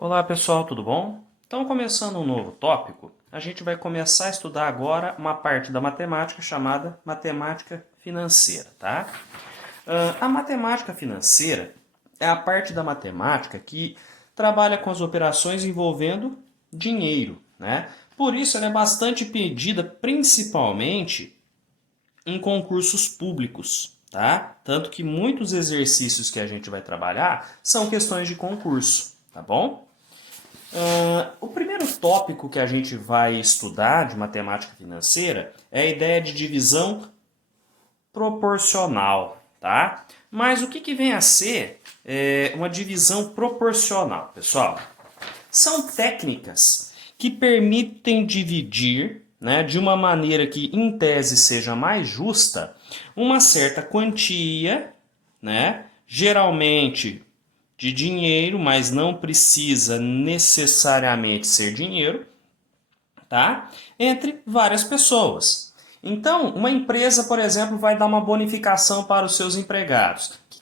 Olá pessoal, tudo bom? Então, começando um novo tópico, a gente vai começar a estudar agora uma parte da matemática chamada matemática financeira, tá? A matemática financeira é a parte da matemática que trabalha com as operações envolvendo dinheiro, né? Por isso ela é bastante pedida principalmente em concursos públicos, tá? Tanto que muitos exercícios que a gente vai trabalhar são questões de concurso, tá bom? O primeiro tópico que a gente vai estudar de matemática financeira é a ideia de divisão proporcional, tá? Mas o que vem a ser uma divisão proporcional, pessoal? São técnicas que permitem dividir, né, de uma maneira que, em tese, seja mais justa, uma certa quantia, né, geralmente de dinheiro, mas não precisa necessariamente ser dinheiro, tá? Entre várias pessoas. Então, uma empresa, por exemplo, vai dar uma bonificação para os seus empregados. O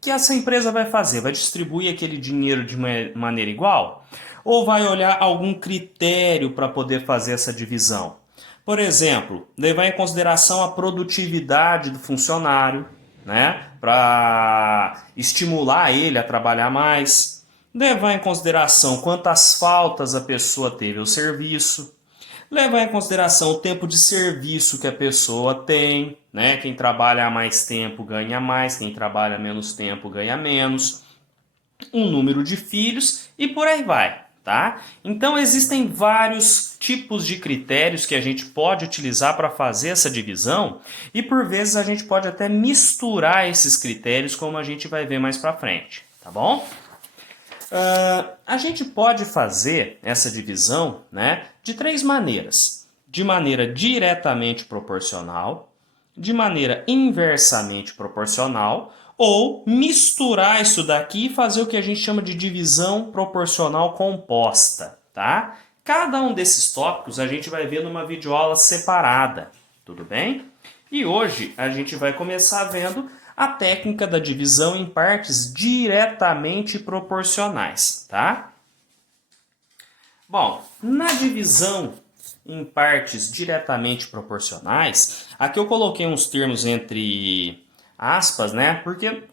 que essa empresa vai fazer? Vai distribuir aquele dinheiro de maneira igual? Ou vai olhar algum critério para poder fazer essa divisão? Por exemplo, levar em consideração a produtividade do funcionário, né? Para estimular ele a trabalhar mais. Levar em consideração quantas faltas a pessoa teve ao serviço. Levar em consideração o tempo de serviço que a pessoa tem, né? Quem trabalha mais tempo ganha mais, quem trabalha menos tempo ganha menos. Um número de filhos e por aí vai, tá? Então existem vários tipos de critérios que a gente pode utilizar para fazer essa divisão e por vezes a gente pode até misturar esses critérios, como a gente vai ver mais para frente, tá bom? A gente pode fazer essa divisão, né, de três maneiras. De maneira diretamente proporcional, de maneira inversamente proporcional, ou misturar isso daqui e fazer o que a gente chama de divisão proporcional composta, tá? Cada um desses tópicos a gente vai ver numa videoaula separada, tudo bem? E hoje a gente vai começar vendo a técnica da divisão em partes diretamente proporcionais, tá? Bom, na divisão em partes diretamente proporcionais, aqui eu coloquei uns termos entre aspas, né? Porque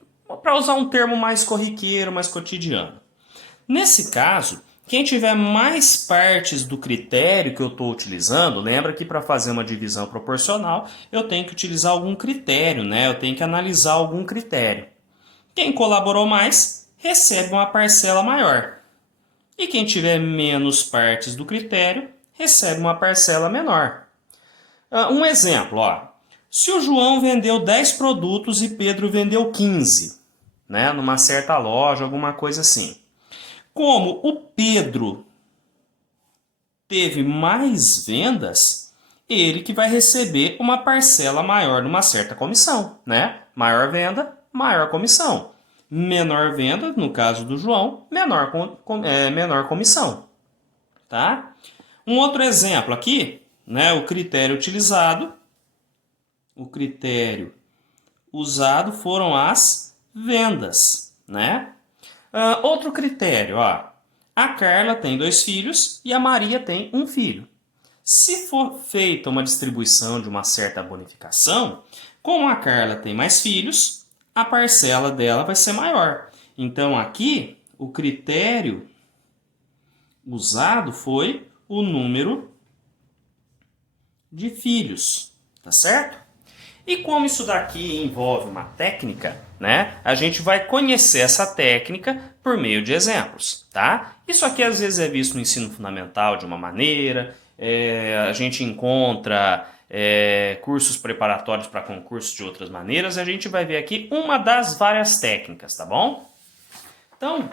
para usar um termo mais corriqueiro, mais cotidiano. Nesse caso, quem tiver mais partes do critério que eu estou utilizando, lembra que para fazer uma divisão proporcional, eu tenho que utilizar algum critério, né? Eu tenho que analisar algum critério. Quem colaborou mais, recebe uma parcela maior. E quem tiver menos partes do critério, recebe uma parcela menor. Um exemplo, ó. Se o João vendeu 10 produtos e Pedro vendeu 15, né? Numa certa loja, alguma coisa assim. Como o Pedro teve mais vendas, ele que vai receber uma parcela maior numa certa comissão, né? Maior venda, maior comissão. Menor venda, no caso do João, menor comissão, tá? Um outro exemplo aqui, né? O critério usado foram as vendas, né? Outro critério, ó. A Carla tem 2 filhos e a Maria tem um filho. Se for feita uma distribuição de uma certa bonificação, como a Carla tem mais filhos, a parcela dela vai ser maior. Então aqui o critério usado foi o número de filhos, tá certo? E como isso daqui envolve uma técnica, né? A gente vai conhecer essa técnica por meio de exemplos, tá? Isso aqui às vezes é visto no ensino fundamental de uma maneira, a gente encontra cursos preparatórios para concursos de outras maneiras, a gente vai ver aqui uma das várias técnicas, tá bom? Então,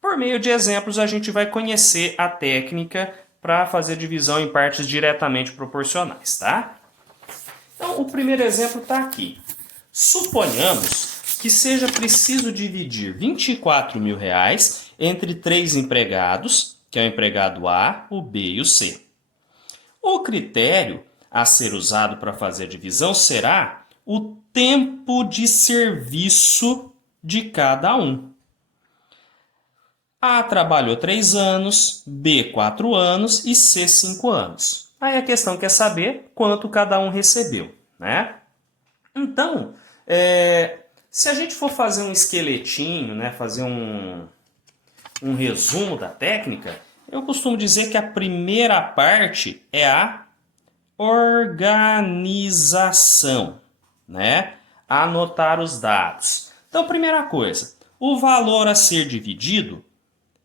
por meio de exemplos, a gente vai conhecer a técnica para fazer divisão em partes diretamente proporcionais, tá? Então, o primeiro exemplo está aqui. Suponhamos que seja preciso dividir R$ 24.000 entre 3 empregados, que é o empregado A, o B e o C. O critério a ser usado para fazer a divisão será o tempo de serviço de cada um. A trabalhou 3 anos, B 4 anos e C 5 anos. Aí a questão quer saber quanto cada um recebeu, né? Então, se a gente for fazer um esqueletinho, né, fazer um resumo da técnica, eu costumo dizer que a primeira parte é a organização, né? Anotar os dados. Então, primeira coisa, o valor a ser dividido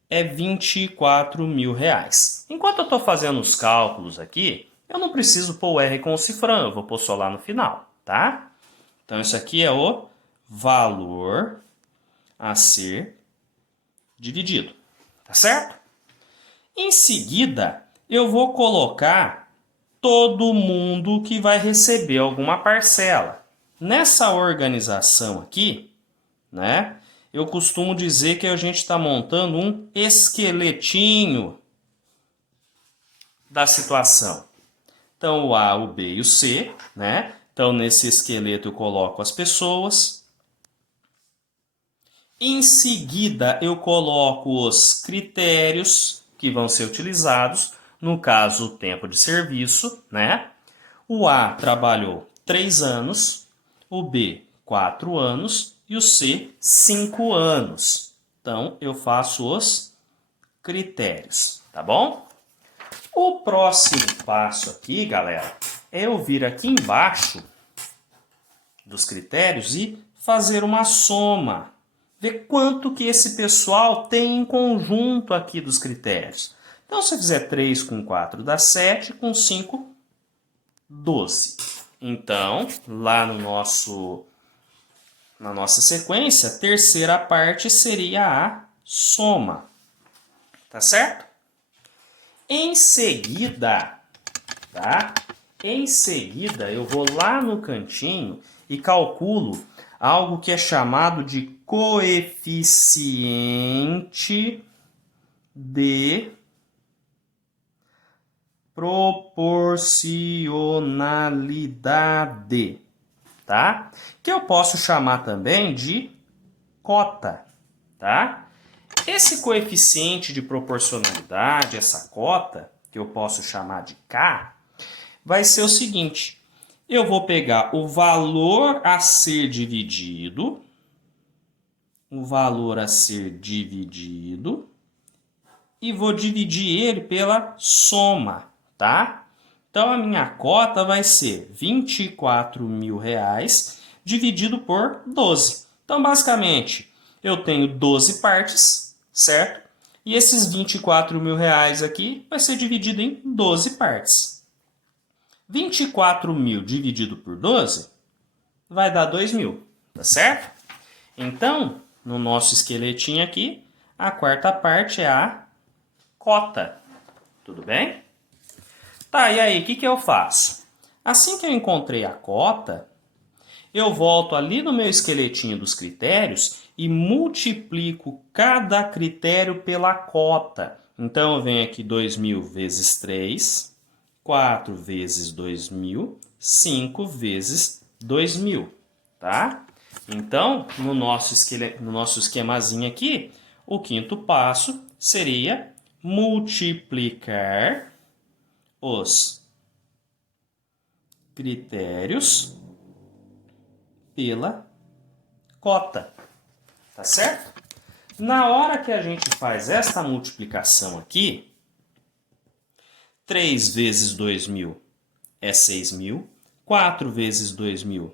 é R$ 24.000. Enquanto eu estou fazendo os cálculos aqui, eu não preciso pôr o R com o cifrão, eu vou pôr só lá no final, tá? Então, isso aqui é o valor a ser dividido, tá certo? Em seguida, eu vou colocar todo mundo que vai receber alguma parcela. Nessa organização aqui, né, eu costumo dizer que a gente está montando um esqueletinho da situação. Então, o A, o B e o C, né? Então, nesse esqueleto eu coloco as pessoas. Em seguida, eu coloco os critérios que vão ser utilizados, no caso, o tempo de serviço, né? O A trabalhou 3 anos, o B 4 anos e o C 5 anos. Então, eu faço os critérios, tá bom? O próximo passo aqui, galera, é eu vir aqui embaixo dos critérios e fazer uma soma. Ver quanto que esse pessoal tem em conjunto aqui dos critérios. Então, se eu fizer 3 com 4 dá 7, com 5, 12. Então, lá no na nossa sequência, a terceira parte seria a soma. Tá certo? Em seguida, tá? Em seguida, eu vou lá no cantinho e calculo algo que é chamado de coeficiente de proporcionalidade, tá? Que eu posso chamar também de cota, tá? Esse coeficiente de proporcionalidade, essa cota, que eu posso chamar de K, vai ser o seguinte: eu vou pegar o valor a ser dividido, e vou dividir ele pela soma, tá? Então, a minha cota vai ser R$ 24.000 dividido por 12. Então, basicamente, eu tenho 12 partes, certo? E esses R$ 24.000 aqui vai ser dividido em 12 partes. 24.000 dividido por 12 vai dar 2.000, tá certo? Então, no nosso esqueletinho aqui, a quarta parte é a cota. Tudo bem? Tá, e aí, o que eu faço? Assim que eu encontrei a cota, eu volto ali no meu esqueletinho dos critérios e multiplico cada critério pela cota. Então, eu venho aqui 2.000 vezes 3, 4 vezes 2.000, 5 vezes 2.000, tá? Então, no nosso esquemazinho aqui, o quinto passo seria multiplicar os critérios pela cota, tá certo? Na hora que a gente faz esta multiplicação aqui, 3 vezes 2.000 é 6.000, 4 vezes 2.000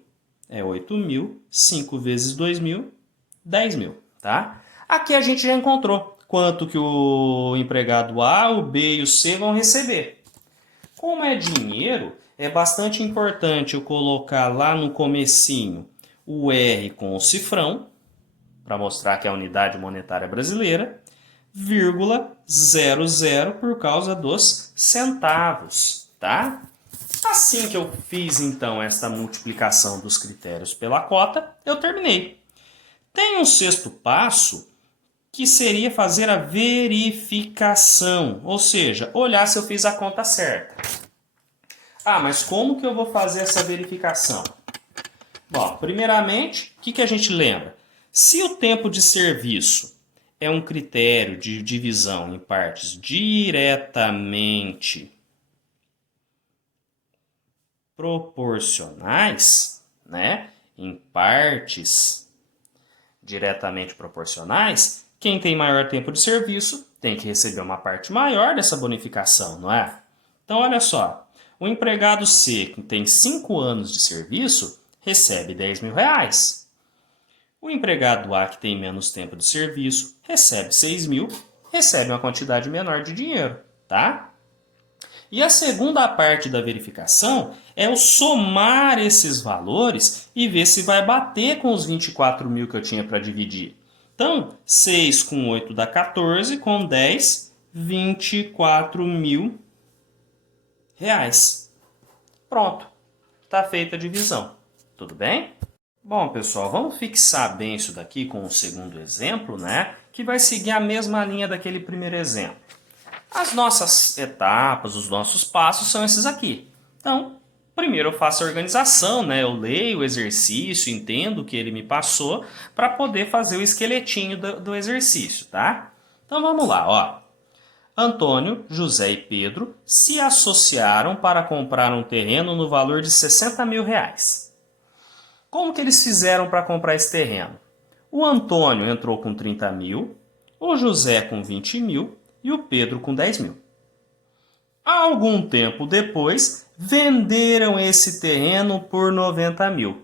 é 8.000, 5 vezes 2.000, 10.000, tá? Aqui a gente já encontrou quanto que o empregado A, o B e o C vão receber. Como é dinheiro, é bastante importante eu colocar lá no comecinho o R com o cifrão, para mostrar que é a unidade monetária brasileira, vírgula 00 por causa dos centavos, tá? Assim que eu fiz, então, esta multiplicação dos critérios pela cota, eu terminei. Tem um sexto passo, que seria fazer a verificação, ou seja, olhar se eu fiz a conta certa. Ah, mas como que eu vou fazer essa verificação? Bom, primeiramente, o que a gente lembra? Se o tempo de serviço é um critério de divisão em partes diretamente proporcionais, né? Em partes diretamente proporcionais, quem tem maior tempo de serviço tem que receber uma parte maior dessa bonificação, não é? Então, olha só, o empregado C, que tem 5 anos de serviço, recebe R$ 10.000. O empregado A, que tem menos tempo de serviço, recebe R$ 6.000, recebe uma quantidade menor de dinheiro, tá? E a segunda parte da verificação é o somar esses valores e ver se vai bater com os 24.000 que eu tinha para dividir. Então, 6 com 8 dá 14, com 10, R$ 24.000. Pronto, está feita a divisão. Tudo bem? Bom, pessoal, vamos fixar bem isso daqui com o segundo exemplo, né? Que vai seguir a mesma linha daquele primeiro exemplo. As nossas etapas, os nossos passos são esses aqui. Então, primeiro eu faço a organização, né? Eu leio o exercício, entendo o que ele me passou para poder fazer o esqueletinho do exercício, tá? Então vamos lá, ó. Antônio, José e Pedro se associaram para comprar um terreno no valor de R$ 60.000. Como que eles fizeram para comprar esse terreno? O Antônio entrou com 30.000, o José com 20.000 e o Pedro com 10.000. Algum tempo depois, venderam esse terreno por 90.000.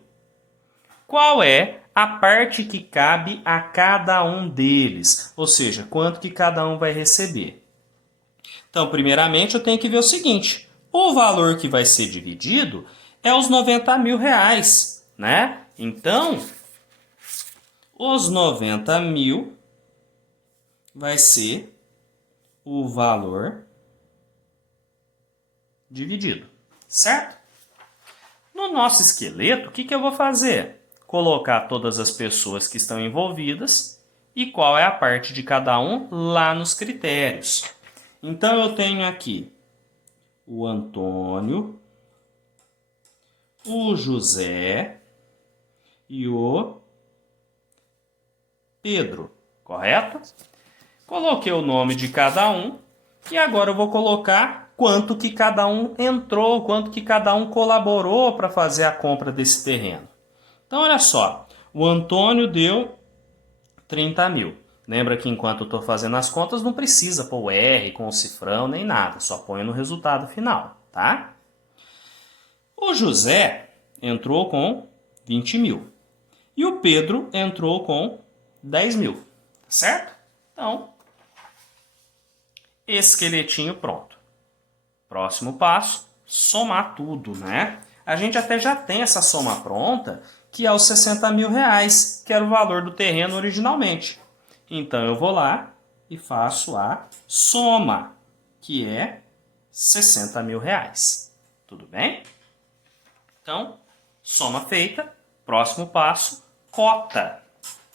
Qual é a parte que cabe a cada um deles? Ou seja, quanto que cada um vai receber? Então, primeiramente, eu tenho que ver o seguinte. O valor que vai ser dividido é os R$ 90.000, né? Então, os 90.000 vai ser o valor dividido, certo? No nosso esqueleto, o que eu vou fazer? Colocar todas as pessoas que estão envolvidas e qual é a parte de cada um lá nos critérios. Então, eu tenho aqui o Antônio, o José e o Pedro, correto? Coloquei o nome de cada um e agora eu vou colocar quanto que cada um entrou, quanto que cada um colaborou para fazer a compra desse terreno. Então, olha só, o Antônio deu 30.000. Lembra que enquanto eu estou fazendo as contas não precisa pôr o R com o cifrão nem nada, só põe no resultado final, tá? O José entrou com 20.000 e o Pedro entrou com 10.000, certo? Então, esqueletinho pronto. Próximo passo, somar tudo, né? A gente até já tem essa soma pronta, que é os R$ 60.000, que era o valor do terreno originalmente. Então, eu vou lá e faço a soma, que é R$ 60.000. Tudo bem? Então, soma feita. Próximo passo, cota,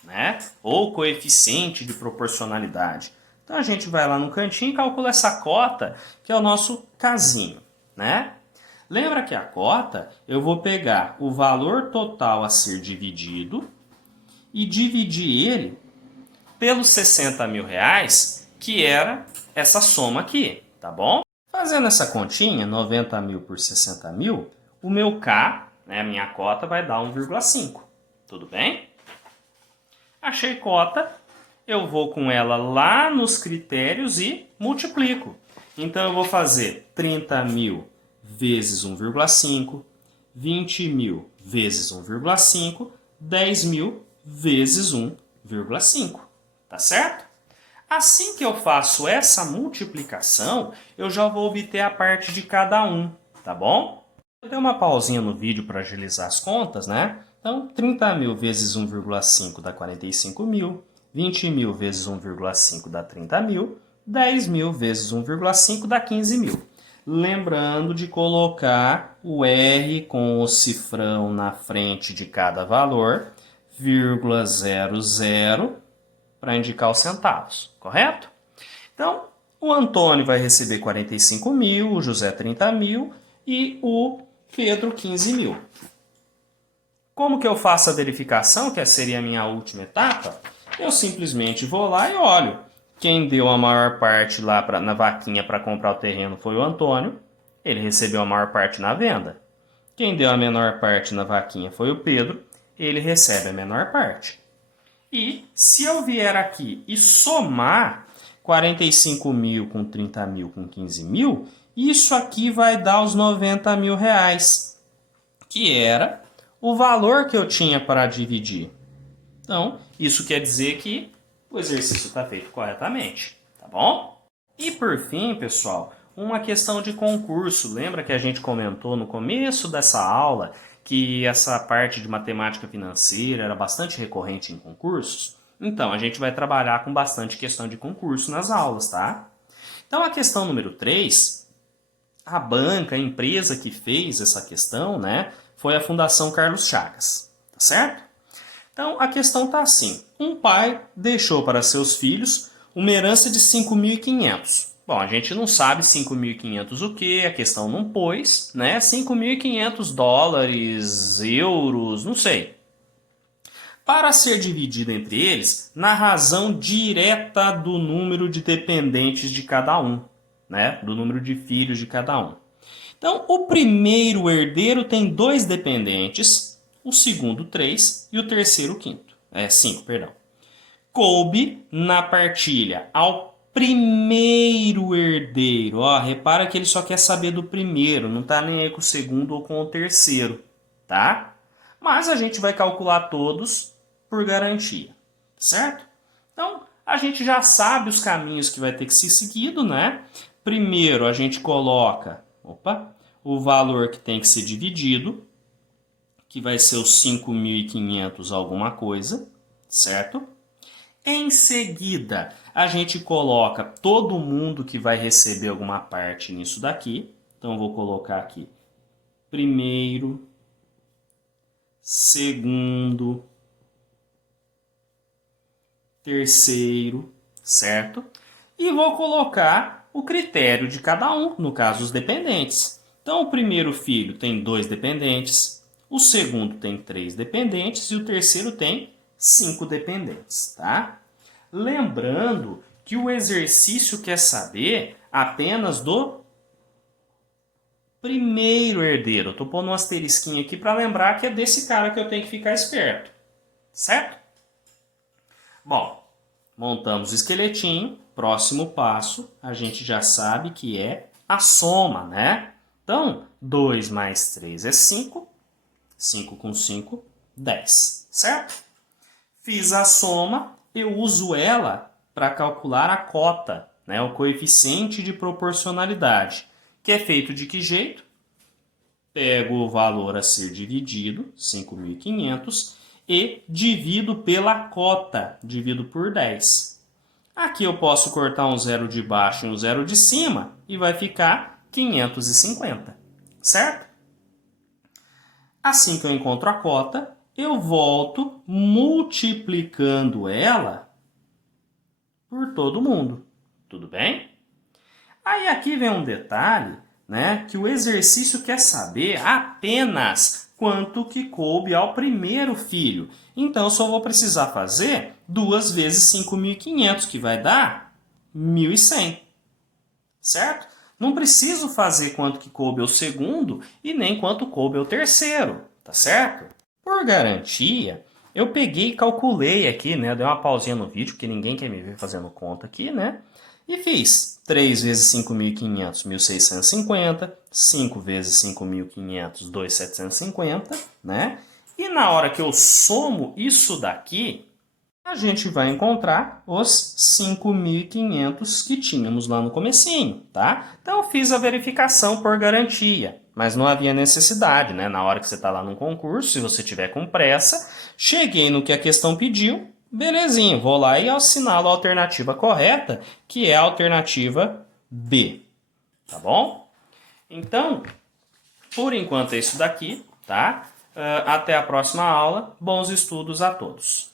né? Ou coeficiente de proporcionalidade. Então, a gente vai lá no cantinho e calcula essa cota, que é o nosso casinho, né? Lembra que a cota, eu vou pegar o valor total a ser dividido e dividir ele pelos R$ 60.000, que era essa soma aqui, tá bom? Fazendo essa continha, 90.000 por 60.000, o meu K, né, a minha cota, vai dar 1,5. Tudo bem? Achei cota, eu vou com ela lá nos critérios e multiplico. Então, eu vou fazer 30.000 vezes 1,5, 20.000 vezes 1,5, 10.000 vezes 1,5. Tá certo? Assim que eu faço essa multiplicação, eu já vou obter a parte de cada um, tá bom? Eu dei uma pausinha no vídeo para agilizar as contas, né? Então, 30.000 vezes 1,5 dá 45.000, 20.000 vezes 1,5 dá 30.000, 10.000 vezes 1,5 dá 15.000. Lembrando de colocar o R com o cifrão na frente de cada valor, 0,00, para indicar os centavos, correto? Então, o Antônio vai receber 45.000, o José 30.000 e o Pedro 15.000. Como que eu faço a verificação, que seria a minha última etapa? eu simplesmente vou lá e olho. Quem deu a maior parte lá na vaquinha para comprar o terreno foi o Antônio. Ele recebeu a maior parte na venda. Quem deu a menor parte na vaquinha foi o Pedro. Ele recebe a menor parte. E se eu vier aqui e somar 45 mil com 30 mil com 15 mil, isso aqui vai dar os 90 mil reais, que era o valor que eu tinha para dividir. Então, isso quer dizer que o exercício está feito corretamente, tá bom? E por fim, pessoal, uma questão de concurso. Lembra que a gente comentou no começo dessa aula que essa parte de matemática financeira era bastante recorrente em concursos? Então, a gente vai trabalhar com bastante questão de concurso nas aulas, tá? Então, a questão número 3, a banca, a empresa que fez essa questão, né, foi a Fundação Carlos Chagas, tá certo? Então, a questão está assim. Um pai deixou para seus filhos uma herança de 5.500. Bom, a gente não sabe 5.500 o que, a questão não pôs, né? 5.500 dólares, euros, não sei. Para ser dividido entre eles na razão direta do número de dependentes de cada um, né? Do número de filhos de cada um. Então, o primeiro herdeiro tem 2 dependentes, o segundo 3 e o terceiro 5, perdão. Coube na partilha ao primeiro herdeiro. Ó, repara que ele só quer saber do primeiro, não está nem aí com o segundo ou com o terceiro, tá? Mas a gente vai calcular todos por garantia, certo? Então, a gente já sabe os caminhos que vai ter que ser seguido, né? Primeiro, a gente coloca, o valor que tem que ser dividido, que vai ser os 5.500 alguma coisa, certo? Em seguida, a gente coloca todo mundo que vai receber alguma parte nisso daqui. Então, vou colocar aqui primeiro, segundo, terceiro, certo? E vou colocar o critério de cada um, no caso, os dependentes. Então, o primeiro filho tem 2 dependentes, o segundo tem 3 dependentes e o terceiro tem 5 dependentes, tá? Lembrando que o exercício quer saber apenas do primeiro herdeiro. Eu estou pondo um asterisquinho aqui para lembrar que é desse cara que eu tenho que ficar esperto, certo? Bom, montamos o esqueletinho. Próximo passo, a gente já sabe que é a soma, né? Então, 2 mais 3 é 5. 5 com 5, 10, certo? Fiz a soma, eu uso ela para calcular a cota, né? O coeficiente de proporcionalidade, que é feito de que jeito? Pego o valor a ser dividido, 5.500, e divido pela cota, divido por 10. Aqui eu posso cortar um zero de baixo e um zero de cima e vai ficar 550, certo? Assim que eu encontro a cota, eu volto multiplicando ela por todo mundo. Tudo bem? Aí aqui vem um detalhe, né, que o exercício quer saber apenas quanto que coube ao primeiro filho. Então, eu só vou precisar fazer 2 vezes 5.500, que vai dar 1.100. Certo? Não preciso fazer quanto que coube ao segundo e nem quanto coube ao terceiro. Tá certo? Por garantia, eu peguei e calculei aqui, né? Dei uma pausinha no vídeo, porque ninguém quer me ver fazendo conta aqui, né? E fiz 3 vezes 5.500, 1.650. 5 vezes 5.500, 2.750, né? E na hora que eu somo isso daqui, a gente vai encontrar os 5.500 que tínhamos lá no comecinho, tá? Então, eu fiz a verificação por garantia, mas não havia necessidade, né? Na hora que você está lá no concurso, se você tiver com pressa, cheguei no que a questão pediu, belezinha, vou lá e assinalo a alternativa correta, que é a alternativa B, tá bom? Então, por enquanto é isso daqui, tá? Até a próxima aula. Bons estudos a todos.